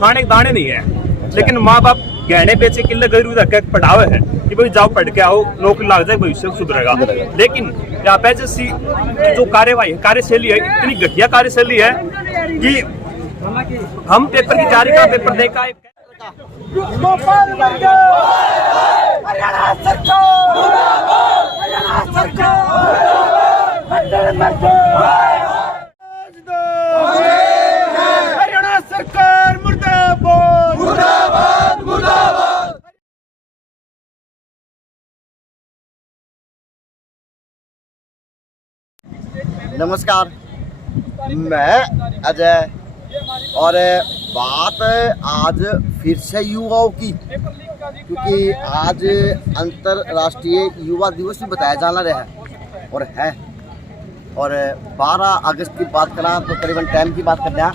खाने के दाने नहीं है, लेकिन माँ बाप गहने बेचे किले गरीब धक्के पढ़ावे है कि भाई जाओ पढ़ के आओ, नौकरी लग जाए, भविष्य सुधरेगा। लेकिन यहाँ पे जैसी जो कार्यवाही कार्यशैली है, इतनी घटिया कार्यशैली है कि हम पेपर की तैयारी का पेपर दे का हरियाणा सरकार मुर्दाबाद मुर्दाबाद मुर्दाबाद। नमस्कार, मैं अजय और बात आज फिर से युवाओं की, क्योंकि आज अंतर्राष्ट्रीय युवा दिवस भी बताया जाना रहा है और 12 अगस्त की बात करा तो करीबन टाइम की बात करना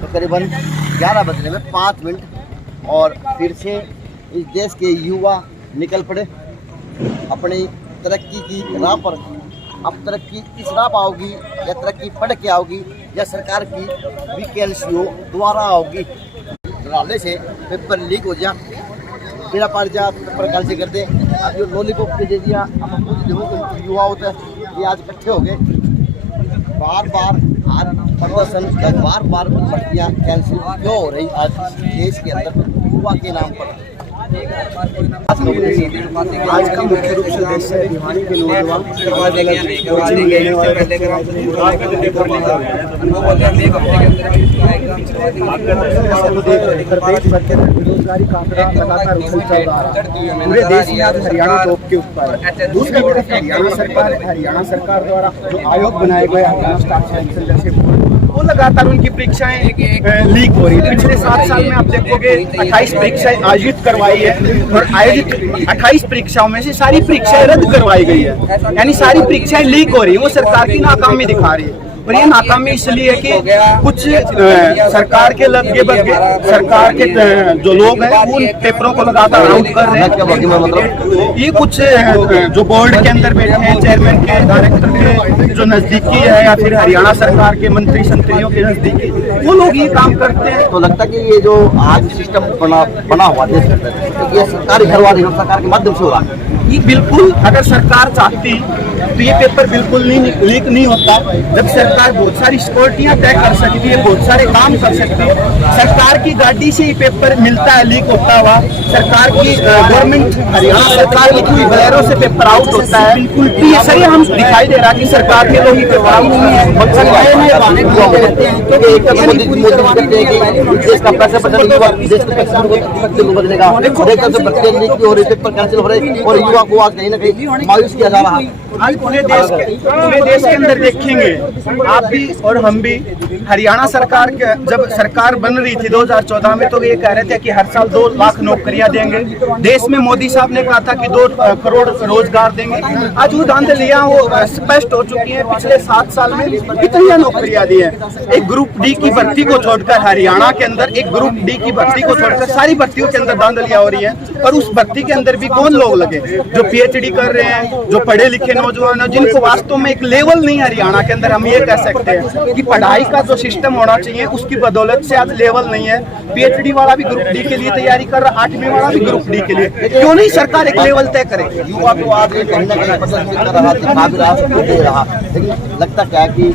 तो करीबन 11 बजने में 5 मिनट और फिर से इस देश के युवा निकल पड़े अपनी तरक्की की राह पर। अब तरक्की किस राह पर आओगी, या तरक्की पढ़ के आओगी, या सरकार की वैकेंसियों द्वारा आओगी। डराने से पेपर लीक हो गया, मेरा पार जा पेपर कैंसिल कर दे। अब जो लॉलीपॉप के दे दिया, अब हम खुद देखो युवा होते हैं ये आज इकट्ठे हो गए, बार बार आज प्रदर्शन, बार बार भर्तियाँ कैंसिल क्यों हो रही आज देश के अंदर युवा के नाम पर। आज का मुख्य रूप से देश से भिवानी के नौजवान बेरोजगारी का आंकड़ा लगातार उछल चल रहा है पूरे देश में। आज हरियाणा टॉप के ऊपर है। दूसरी तरफ हरियाणा सरकार द्वारा जो आयोग बनाए गए हरियाणा स्टाफ सिलेक्शन जैसे वो लगातार उनकी परीक्षाएं लीक हो रही है। पिछले 7 साल में आप देखोगे 28 परीक्षाएं आयोजित करवाई है और आयोजित 28 परीक्षाओं में से सारी परीक्षाएं रद्द करवाई गई है, यानी सारी परीक्षाएं लीक हो रही है। वो सरकार की नाकामी दिखा रही है और ये नाकामी इसलिए कि कुछ सरकार के लगे बगे सरकार के जो लोग हैं उन पेपरों को लगातार आउट कर रहे हैं। ये कुछ जो बोर्ड के अंदर बैठे हैं, चेयरमैन के, डायरेक्टर के जो नजदीकी है या फिर हरियाणा सरकार के मंत्री संतरियों के नजदीकी, वो लोग ये काम करते हैं। तो लगता है कि ये जो आज सिस्टम बना हुआ देश के अंदर, ये सरकारी घरवाली सरकार के माध्यम से हो रहा है। ये बिल्कुल अगर सरकार चाहती तो ये पेपर बिल्कुल लीक नहीं होता। जब सरकार बहुत सारी सिक्योरिटियां तय कर सकती है, बहुत सारे काम कर सकती है, सरकार की गाड़ी से ये पेपर मिलता है लीक होता हुआ, सरकार की गवर्नमेंट हरियाणा सरकार की कोई बलेरो से पेपर आउट होता है, बिल्कुल ये सही हम दिखाई दे रहा है कि सरकार के लोग ही पेपर आउट नहीं है। देश का पैसा बदलेगा, पेपर कैंसिल हो रहे और युवा को आज कहीं ना कहीं मायूस किया जा रहा है। आज पूरे देश के अंदर देखेंगे आप भी और हम भी, हरियाणा सरकार के जब सरकार बन रही थी 2014 में तो ये कह रहे थे कि हर साल 2 लाख नौकरियां देंगे। देश में मोदी साहब ने कहा था कि 2 करोड़ रोजगार देंगे। आज वो धांधलियां वो स्पष्ट हो चुकी हैं। पिछले 7 साल में कितनी नौकरियां दी है। एक ग्रुप डी की भर्ती को छोड़कर हरियाणा के अंदर एक ग्रुप डी की भर्ती को छोड़कर सारी भर्तियों के अंदर धांधलियां हो रही है। और उस भर्ती के अंदर भी कौन लोग लगे जो PhD कर रहे हैं, जो पढ़े लिखे नौजवान हैं, जिनको वास्तव में एक लेवल नहीं हरियाणा के अंदर। हम ये कह सकते हैं कि पढ़ाई का जो सिस्टम होना चाहिए उसकी बदौलत से आज लेवल नहीं है। PhD वाला भी ग्रुप डी के लिए तैयारी कर रहा, 8वीं वाला भी ग्रुप डी के लिए, क्यों नहीं सरकार एक लेवल तय करे। युवा को आज कहीं ना कहीं पसंद कर रहा, दिखा भी रहा, लेकिन लगता क्या है कि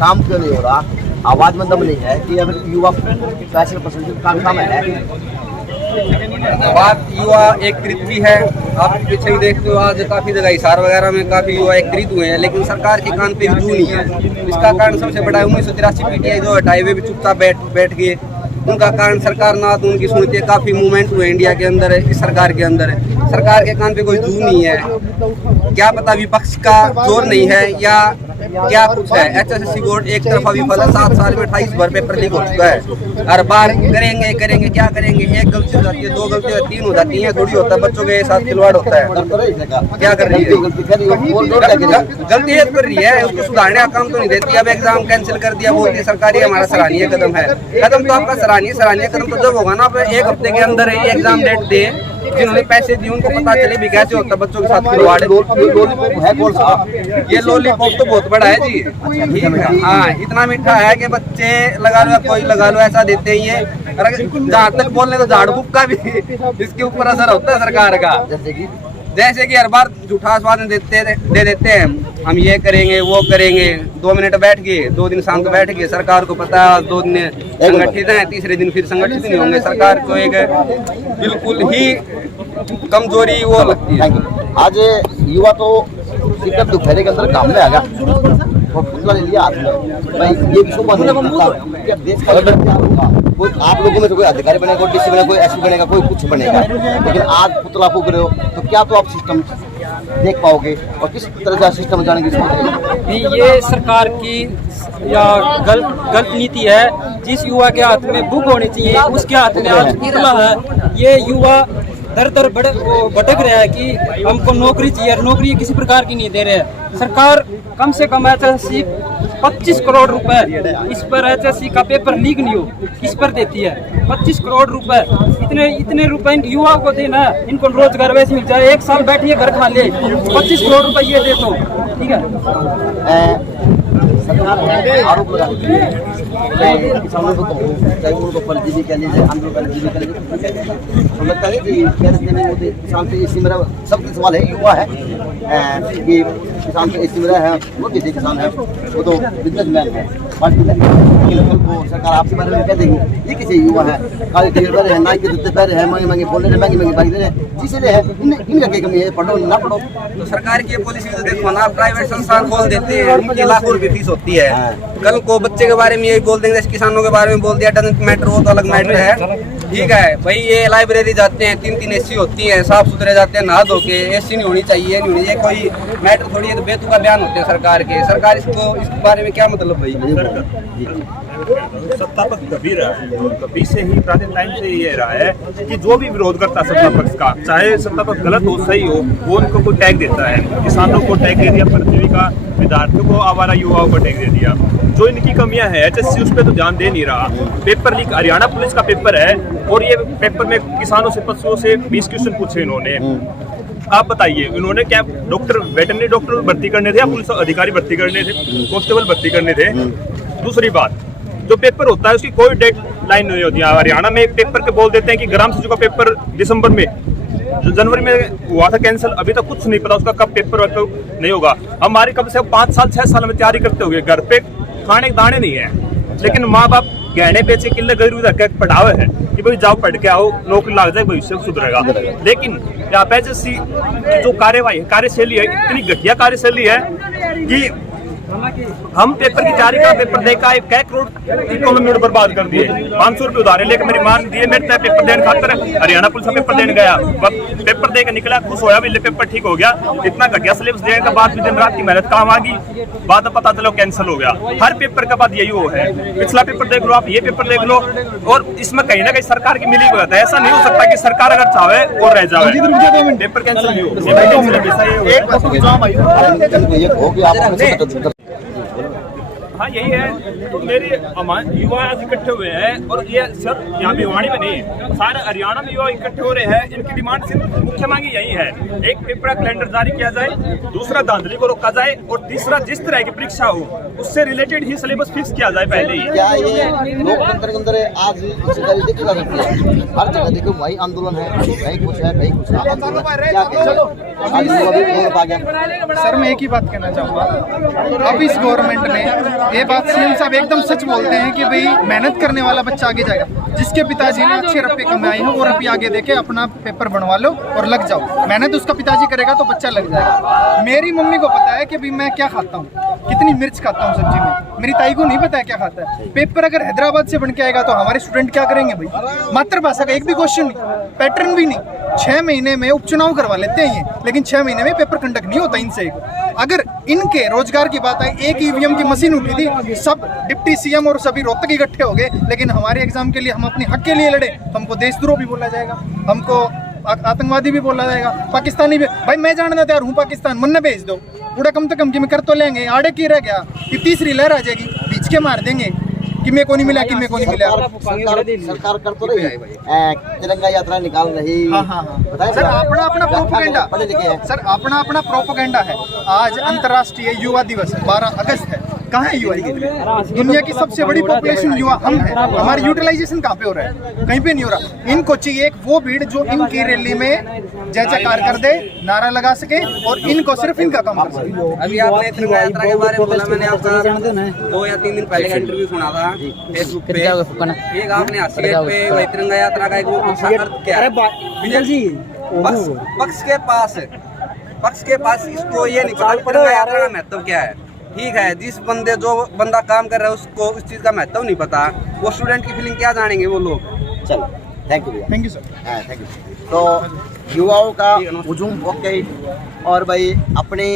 काम क्यों नहीं हो रहा, आवाज में दम नहीं है कि अगर युवा फैशन पसंद काम है। बात युवा एकत्रित भी है। आप पीछे भी देखते हो आज काफी जगह हिसार वगैरह में काफी युवा एकत्रित हुए हैं, लेकिन सरकार के कान पे जू नहीं है। इसका कारण सबसे बड़ा 1983 PTI जो हटाए हुए भी चुपचाप बैठ गए। उनका कारण सरकार ना तो उनकी सुनती है। काफी मूवमेंट हुए इंडिया के अंदर है, इस सरकार के अंदर है। सरकार के कान पे कोई जू नहीं है। क्या पता विपक्ष का जोर नहीं है या क्या कुछ है। HSSC बोर्ड एक तरफा विफल है। 7 साल में 28 बार पेपर लीक हो चुका है। हर बार करेंगे क्या करेंगे, एक गलती हो जाती है, 2 गलती हो 3 हो जाती है, थोड़ी होता है, बच्चों के साथ खिलवाड़ होता है। क्या कर रही है, गलती एक कर रही है, उसको सुधारने का काम तो नहीं देती। अब एग्जाम कैंसिल कर दिया, बोलती सरकारी हमारा सराहनीय कदम है। कदम तो आपका सराहनीय कदम तो जब होगा ना, 1 हफ्ते के अंदर ही एग्जाम डेट दे। जिन्होंने पैसे दिए उनको पता चले भी कैसे होता है बच्चों के साथ खिलवाड़। ये लॉलीपॉप तो बहुत बड़ा है जी, ठीक है। हाँ, इतना मीठा है कि बच्चे लगा लो, कोई लगा लो, ऐसा देते हैं। ये जहाँ तक बोलने तो झाड़ फूक का भी इसके ऊपर असर होता है सरकार का। जैसे कि हर बार झूठा आश्वासन दे देते हैं, हम ये करेंगे वो करेंगे, 2 मिनट बैठ गए, 2 दिन शांत बैठ गए, सरकार को पता है 2 दिन संगठित है, तीसरे दिन फिर संगठित नहीं होंगे। सरकार को एक बिल्कुल ही कमजोरी वो लगती है। आज युवा तो सिर्फ दोपहर के अंदर काम में आ गया और फुटला ले लिया हाथ में। भाई ये भी शोभा नहीं करता कि अब देश का गठन क्या होगा। कोई आप लोगों में तो कोई अधिकारी बनेगा, कोई डीसी बनेगा, कोई एसपी बनेगा, कोई कुछ बनेगा, लेकिन आज पुतला फूक रहे हो तो क्या तो आप सिस्टम देख पाओगे और किस तरह का सिस्टम जाने की सोच रहे हैं? ये सरकार की या गलत नीति है। जिस युवा के हाथ में बुक होनी चाहिए उसके हाथ में आज पुतला है। ये युवा दर दर भटक रहा है कि हमको नौकरी चाहिए, नौकरी किसी प्रकार की नहीं दे रहे हैं। सरकार कम से कम HSC 25 करोड़ रुपए इस पर HSC का पेपर लीक नहीं हो इस पर देती है। 25 करोड़ रुपए, इतने रुपए युवाओं को देना है, इनको रोजगार वैसे मिल जाए, 1 साल बैठिए घर खा ले, 25 करोड़ रुपए ये दे तो ठीक है। सरकार आरोप लगा किसानों को चाहे उनको फर्जी कह लीजिए, आंदोलन कह लीजिए, तो लगता है कि किसान से इसी मेरा सबके सवाल है। युवा है कि किसान से इसी मेरा है, वो किसी किसान है, वो तो बिजनेसमैन है, पार्टी है, लेकिन वो सरकार आपके बारे में कह देगी ये किसी युवा है, काले टेलर है, नाई के जूते पहने हैं, महंगे महंगे बोल रहे, महंगी महंगी बाइक दे रहे, इसीलिए है इनका क्या कमी है, पढ़ो ना पढ़ो। तो सरकार की पॉलिसी तो देखो ना, प्राइवेट संस्थान खोल देते हैं, उनकी लाखों रुपए फीस होती है। कल को बच्चे के बारे में यही बोल देंगे, किसानों के बारे में बोल दिया, डजंट मैटर, वो तो अलग मैटर है। ठीक है भाई, ये लाइब्रेरी जाते हैं, 3-3 एसी होती है, साफ सुथरे जाते हैं, नहा धो के, एसी नहीं होनी चाहिए, नहीं होनी चाहिए, कोई मैटर थोड़ी है। तो बेतुका बयान होते हैं सरकार के, सरकार इसको इस बारे में क्या मतलब भाई? सत्ता पक्ष कभी रहा है, कभी से ही प्राचीन टाइम से ये रहा है कि जो भी विरोध करता है सत्ता पक्ष का, चाहे सत्ता पक्ष गलत हो सही हो, वो उनको कोई टैग देता है। किसानों को टैग दे दिया, पृथ्वी का विद्यार्थियों को, आवारा युवाओं को टैग दे दिया। जो इनकी कमियां हैं HSC उस पर तो ध्यान दे नहीं रहा। पेपर लीक हरियाणा पुलिस का पेपर है और ये पेपर में किसानों से, पशुओं से 20 क्वेश्चन पूछे इन्होंने। आप बताइए इन्होंने क्या डॉक्टर, वेटरनरी डॉक्टर भर्ती करने थे या पुलिस अधिकारी भर्ती करने थे, कांस्टेबल भर्ती करने थे? दूसरी बात, जो पेपर होता है उसकी कोई डेड लाइन नहीं होती है। हरियाणा में एक पेपर के बोल देते हैं कि ग्राम सचिव का पेपर दिसंबर में, जनवरी में हुआ था कैंसिल, अभी तक कुछ नहीं पता उसका कब पेपर नहीं होगा। हमारी कम से कम 5 साल 6 साल में तैयारी करते हुए घर पे खाने के दाने नहीं है, लेकिन माँ बाप गहने बेचे किले गरीब रख पढ़ावे है कि भाई जाओ पढ़ के आओ, नौकरी लग जाए, भविष्य सुधरेगा। लेकिन यहाँ पे HSC की जो कार्यवाही कार्यशैली है, इतनी घटिया कार्यशैली है कि हम पेपर की तैयारी का पेपर देकर एक करोड़ इकोनॉमी बर्बाद कर दिए। 500 रुपये उधारे लेकर मेरी मां ने दिए, मेरे पेपर देने खातर हरियाणा पुलिस का पेपर देने गया, पेपर देकर निकला, खुश होया भी, पेपर ठीक हो गया। इतना घटिया सिलेबस देने के बाद भी दिन रात की मेहनत काम आ गई, बाद में पता चलो कैंसिल हो गया। हर पेपर के बाद यही वो है, पिछला पेपर देख लो आप, ये पेपर देख लो, और इसमें कहीं ना कहीं सरकार की मिली भगत है। ऐसा नहीं हो सकता कि सरकार अगर चाहे और रह जाए, पेपर कैंसिल नहीं हो। हाँ यही है, तो मेरे युवा आज इकट्ठे हुए हैं और ये सिर्फ यहाँ भिवाड़ी में नहीं, सारे हरियाणा में युवा इकट्ठे हो रहे हैं। इनकी डिमांड सिर्फ मुख्य मांगी यही है, एक पेपर का कैलेंडर जारी किया जाए, दूसरा धांधली को रोका जाए, और तीसरा जिस तरह की परीक्षा हो उससे रिलेटेड ही सिलेबस फिक्स किया जाए पहले ही। क्या ये लोकतंत्र के अंदर आज हिस्सेदारी देखी जा सकती है? हर जगह देखो वही आंदोलन है, कहीं कुछ है, कहीं कुछ है। सर मैं एक ही बात कहना चाहूँगा, अब इस गवर्नमेंट ने ये बात सीएम साहब एकदम सच बोलते हैं कि भाई मेहनत करने वाला बच्चा आगे जाएगा। जिसके पिताजी ने अच्छे रुपए कमाए हैं वो रुपये आगे देके अपना पेपर बनवा लो और लग जाओ। मेहनत उसका पिताजी करेगा तो बच्चा लग जाएगा। मेरी मम्मी को पता है कि भाई मैं क्या खाता हूँ, कितनी मिर्च खाता हूँ सब्जी में, मेरी ताई को नहीं पता है क्या खाता है। पेपर अगर हैदराबाद से बन के आएगा तो हमारे स्टूडेंट क्या करेंगे भाई? मातृभाषा का एक भी क्वेश्चन नहीं, पैटर्न भी नहीं। 6 महीने में उपचुनाव करवा लेते हैं ये, लेकिन 6 महीने में पेपर कंडक्ट नहीं होता इनसे। अगर इनके रोजगार की बात है, एक ईवीएम की मशीन उठी थी, सब डिप्टी सीएम और सभी रोहतक इकट्ठे हो गए, लेकिन हमारे एग्जाम के लिए हम अपने हक के लिए लड़े तो हमको देशद्रोह भी बोला जाएगा, हमको आतंकवादी भी बोला जाएगा, पाकिस्तानी भी। भाई मैं जानना तैयार हूँ पाकिस्तान, मन भेज दो, पूरा कम से कम कि मैं कर तो लेंगे, आड़े की रह गया कि तीसरी लहर आ जाएगी, बीच के मार देंगे कि मैं को नहीं मिला, कि मैं को नहीं मिला। सरकार कर तो रही तिरंगा यात्रा निकाल रही। सर अपना अपना प्रोपेगेंडा, सर अपना अपना प्रोपेगेंडा है। आज अंतर्राष्ट्रीय युवा दिवस है, 12 अगस्त है, कहाँ है युवा? दुनिया की सबसे बड़ी पॉपुलेशन युवा हम हैं, हमारी यूटिलाइजेशन कहाँ पे हो रहा है? कहीं पे नहीं हो रहा। इनको चाहिए एक वो भीड़ जो इनकी रैली में जय जयकार कर दे, नारा लगा सके और इनको सिर्फ इनका काम कर सके। अभी आपने तिरंगा यात्रा के बारे में बोला, मैंने आपका 2 या 3 दिन पहले का इंटरव्यू सुना था फेसबुक पे। एक आपने हाशिया पे वही तिरंगा यात्रा का एक वो पूछा, अर्थ क्या है? पक्ष के पास इसको ये नहीं पता तिरंगा यात्रा का महत्व क्या है। ठीक है, जिस जो बंदा काम कर रहा है उसको उस चीज का महत्व नहीं पता, वो स्टूडेंट की फीलिंग क्या जानेंगे वो लोग। चलो, thank you. Thank you sir. हाँ, थैंक यू। तो युवाओं का हुजूम ओके, और भाई अपने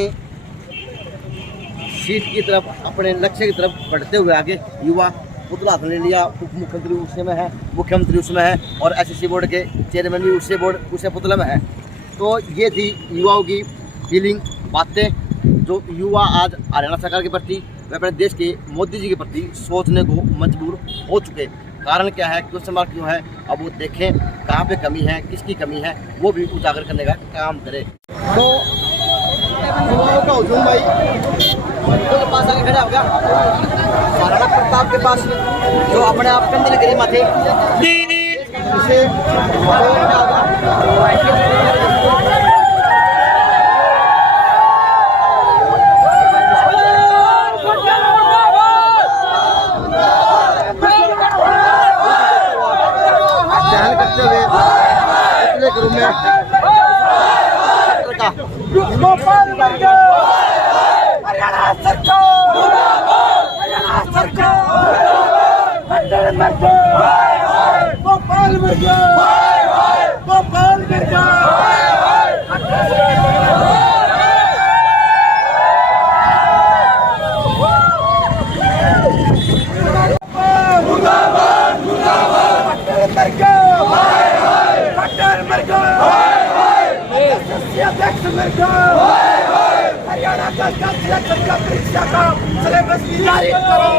सीट की तरफ, अपने लक्ष्य की तरफ बढ़ते हुए आगे युवा पुतला हाथ ले लिया। उप मुख्यमंत्री उसमें है, मुख्यमंत्री उसमें है, और एसएससी बोर्ड के चेयरमैन भी उसे पुतला में है। तो ये थी युवाओं की फीलिंग, बातें जो युवा आज हरियाणा सरकार के प्रति व अपने देश के मोदी जी के प्रति सोचने को मजबूर हो चुके। कारण क्या है, क्यों सवाल क्यों है, अब वो देखें कहाँ पे कमी है, किसकी कमी है, वो भी उजागर करने का काम करे। तो युवाओं का हुजूम भाई के पास आके खड़ा हो गया। महाराणा प्रताप के पास जो अपने आप कंधे गरिमा थे, इसे करते हुए पिछले ग्रुप में हरियाणा का सिलेक्शन का परीक्षा का सिलेबस जारी करो,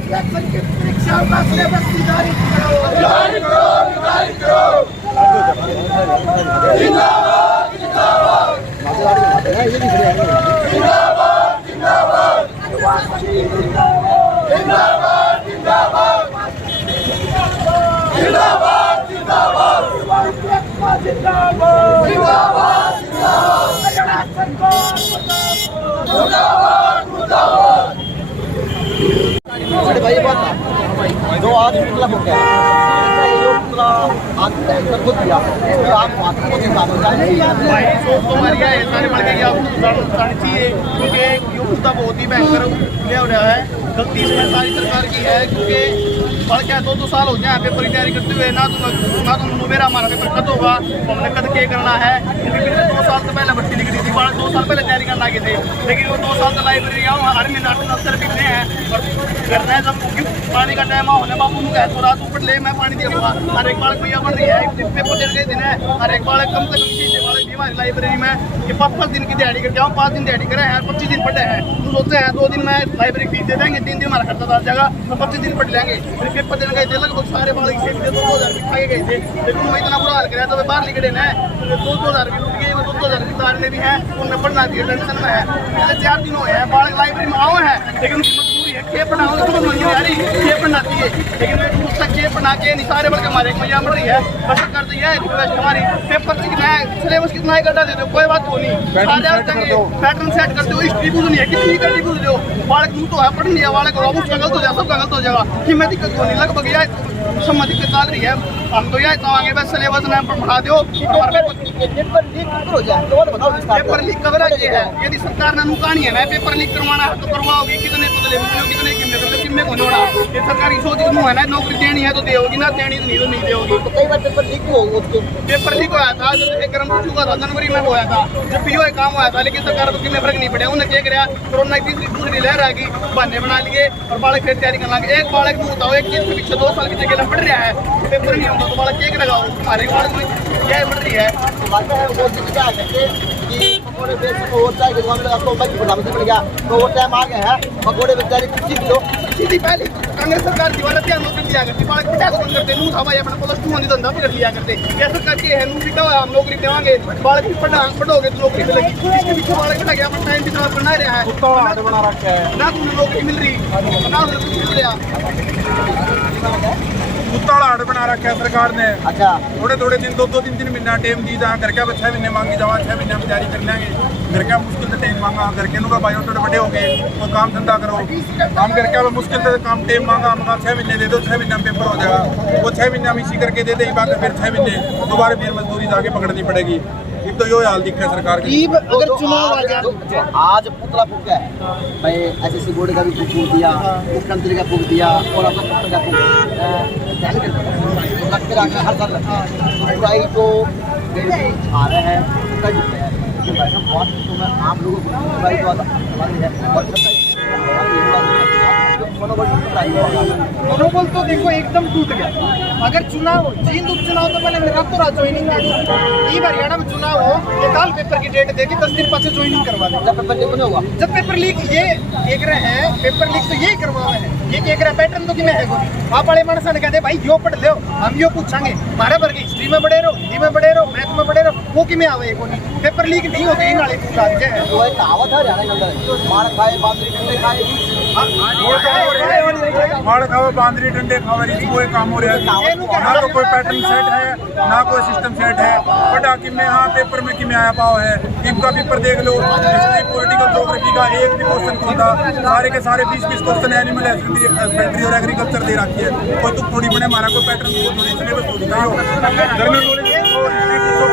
सिलेक्शन की परीक्षा का सिलेबस जारी करो। बड़े भाई बात जो आज पुतला हो गया, जो पुतला आज तक खुद किया, फिर आप को दिखा दो भाई सोच तो मारिया है, सारे बढ़ गई आप चाहिए, क्योंकि ये पुतला बहुत ही भयंकर ले हो रहा है। गलती इसमें सारी सरकार की है, क्योंकि पढ़ क्या 2 साल हो गए पेपर की तैयारी करते हुए, ना तो मेरा हमारा पेपर कद होगा, हमने कद के करना है। क्योंकि पिछले 2 साल से पहले भर्ती निकली थी, 2 साल पहले तैयारी करना लगे थे, लेकिन वो 2 साल से लाइब्रेरी आऊँ, हर महीने 8 अफसर बिकने हैं और करना है। जब पानी का टाइम होने बाबू कह तो रात ऊपर ले मैं पानी दूंगा, हर एक बालक भैया बढ़ रही है, पेपर देने के दिन है, हर एक बालक कम से कम 6 बालक भी हमारी लाइब्रेरी में कि 5 दिन की दिहाड़ी करके आऊँ, 5 दिन दिहाड़ी करे हैं, 25 दिन पढ़े हैं। तो सोचते हैं 2 दिन में लाइब्रेरी फीस दे देंगे, 3 दिन हमारा खर्चा 10 जगह, तो 25 दिन पढ़ लेंगे। फिर पेपर देने गए थे, लगभग सारे बालक 2,000 भी खाए गए थे, लेकिन मैं इतना बुरा हाल कराया तो बाहर निकले ना, 2,000 भी लुट गए, 2,000 की तार में भी है, उनमें पढ़ना भी टेंशन में है। पहले 4 दिन हुए हैं बालक लाइब्रेरी में आए हैं, लेकिन उनकी मजबूरी है खेप पढ़ना, खेप पढ़नाती है, लेकिन उसका खेप बना के नहीं सारे बल्कि हमारे मैया बढ़ रही है, बस कर दी है रिक्वेस्ट हमारी, पेपर कितना है, सिलेबस कितना है गड्ढा दे दो, कोई बात हो नहीं, पैटर्न सेट कर दो, हिस्ट्री पूछ नहीं है, कितनी करनी पूछ दो, बालक तो है पढ़ नहीं है, बालक उसका गलत हो जाए, सबका गलत हो जाएगा, कि मैं दिक्कत हो नहीं, लगभग यह सब दिक्कत चल रही है। हम तो यह चाहेंगे बस सिलेबस में बढ़ा दो, पेपर लीक कब रही है। यदि सरकार ने नुकानी है ना पेपर लीक करवाना है तो करवाओगी, कितने पुतले कितने किम्मे को जोड़ा, ये सरकारी सोच है ना, नौकरी देनी है तो देगी ना, देनी तो नहीं देगी। तो कई बार पेपर लीक पेपर लीक होया था, एक गर्म चुका था, जनवरी में होया था, जब पीओ काम होया था, लेकिन सरकार को कितने फर्क नहीं पड़ा। उन्हें क्या कराया, कोरोना की दूसरी लहर आ गई, बहाने बना लिए और बालक फिर तैयारी करना लगे। एक बालक में बताओ, एक चीज के पीछे 2 साल की जगह पढ़ रहा है, पेपर नहीं होता तो बालक केक लगाओ, हमारे बालक में यह बढ़ रही है। कि पकौड़े बेच को होता है कि दुकान में आपको मैं प्रधानमंत्री बन गया तो वो टाइम आ गया है पकौड़े बेचारे 25 किलो सीधी पहले कांग्रेस सरकार की वाला ध्यान नौकरी दिया करती बालक 50 बंद करते नू था भाई अपना प्लस 2 धंधा भी कर लिया करते कैसे करके है नू बिका हम नौकरी देवांगे बालक भी पढ़ोगे तो नौकरी मिलेगी इसके पीछे बालक बिठा के अपना टाइम भी तो बना रहा है कुत्ता हाथ बना रखा है ना तुम्हें नौकरी मिल रही ना उन्हें कुछ मिल रहा कुत्ता हाट बना रखा है सरकार ने। अच्छा थोड़े थोड़े दिन 2-3 महीना टाइम दी जा घर क्या 6 महीने मांगी जावा 6 महीने में जारी कर लेंगे घर क्या मुश्किल से टाइम मांगा घर के नुका भाई थोड़े बड़े हो गए कोई काम धंधा करो काम घर क्या मुश्किल से काम टाइम मांगा 6 महीने दे दो 6 महीने में पेपर हो जाएगा वो 6 महीने में इसी करके दे दे बाकी फिर 6 महीने दोबारा फिर मजदूरी जाके पकड़नी पड़ेगी। एक तो यो हाल दिखा है सरकार की। अगर चुनाव आ जाए आज पुतला फूका है भाई एसएससी बोर्ड का भी फूक दिया मुख्यमंत्री का फूक दिया और अपना पुत्र का फूक लगते रहा हर साल बुराई तो आ रहे हैं कल मैं आप लोगों को बुराई तो हमारी है और मनोबल तो देखो एकदम टूट गया। अगर चुनाव जींद उपचुनाव तो पहले मेरा तो रात ज्वाइनिंग ये हरियाणा में चुनाव हो ये काल पेपर की डेट देके 10 दिन पीछे ज्वाइनिंग करवा दे जब पेपर लीक ये देख रहे हैं पेपर लीक तो यही करवा रहे हैं ये देख रहे पैटर्न तो कि मैं है आप बड़े मानस ने कहते भाई यो पढ़ लो हम यो पूछेंगे हमारे वर्ग हिस्ट्री में बड़े रहो हिंदी में बड़े रहो मैथ में बड़े रहो वो कि में आवे को नहीं पेपर लीक नहीं होते इन वाले पूरा है वो एक कहावत है हरियाणा के अंदर मार खाए बांदरी डंडे खाए मार खाओ बांदरी डंडे खाओ कोई काम हो रहा है ना तो कोई पैटर्न सेट है ना कोई सिस्टम सेट है पढ़ा कि मैं हाँ पेपर में कि मैं आया पाओ है इनका पेपर देख लो हिस्ट्री पॉलिटिकल ज्योग्राफी का एक भी क्वेश्चन नहीं था सारे के सारे 20-20 क्वेश्चन एनिमल हस्बेंड्री और एग्रीकल्चर दे रखी है कोई तुम थोड़ी बने हमारा कोई पैटर्न थोड़ी सिलेबस थोड़ी ना हो जनरल नॉलेज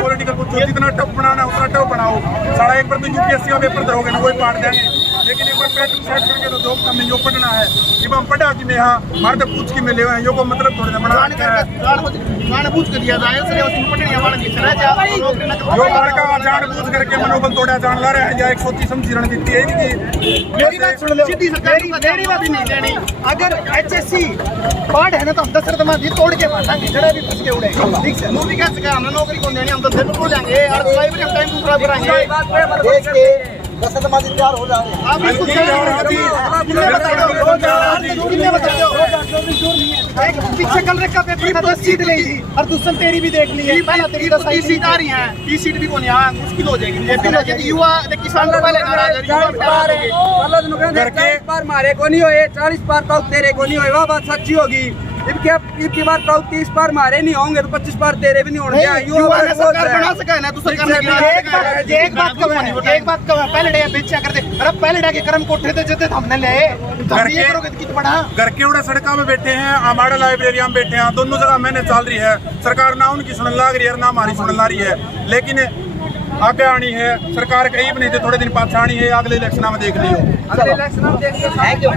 पॉलिटिकल को जितना टफ बनाना उतना टफ बनाओ सारा एक बार तो यूपीएससी का पेपर दोगे ना वही पाट देंगे लेकिन एक बार पैटर्न सेट करके तो दोस्त हमें जो पढ़ना है जब हम पढ़ा कि मैं हाँ मारते पूछ के मिले हुए यो को मतलब थोड़े ना बना पूछ कर दिया जाए उसने पढ़ने वाला की तरह जा जो लड़का जान बूझ करके मनोबल तोड़ा जान ला रहा है या एक सोची समझी रणनीति है इनकी मेरी बात सुन लो सीधी सरकार मेरी बात नहीं लेनी अगर एचएससी पार्ट है ना तो हम 10 रदमा तोड़ के मारेंगे जड़ा भी फंस के उड़े ठीक है मूवी का सका हमने नौकरी को देनी हम तो दिन को जाएंगे और लाइव में टाइम दूसरा कराएंगे देश के 10 समाधि तैयार हो जाए आप बिल्कुल पीछे कल का पेपर का 10 सीट गई थी और दूसरी तेरी भी देख ली है पहला तेरी 10 सीट आ रही है 30 सीट भी कोनी आ मुश्किल हो जाएगी बीजेपी युवा किसान को पहले नाराज है घर के बार मारे को नहीं होए 40 बार तो तेरे को नहीं होए वह बात सच्ची होगी इनकी बार तो 30 बार मारे नहीं होंगे तो 25 बार तेरे भी नहीं होंगे युवा सरकार बना सका है ना तो सरकार एक बात का पहले डे बेचा करते अरे पहले डे के कर्म कोठे ते जते हमने ले घर के उड़ा सड़का में बैठे हैं हमारा लाइब्रेरी में बैठे हैं दोनों जगह मैंने चल रही है सरकार ना उनकी सुन ला रही है ना हमारी सुन ला रही है लेकिन आगे आनी है सरकार कहीं भी नहीं थे थोड़े दिन पाछा आनी है अगले इलेक्शन में देख लियो अगले इलेक्शन में देख लियो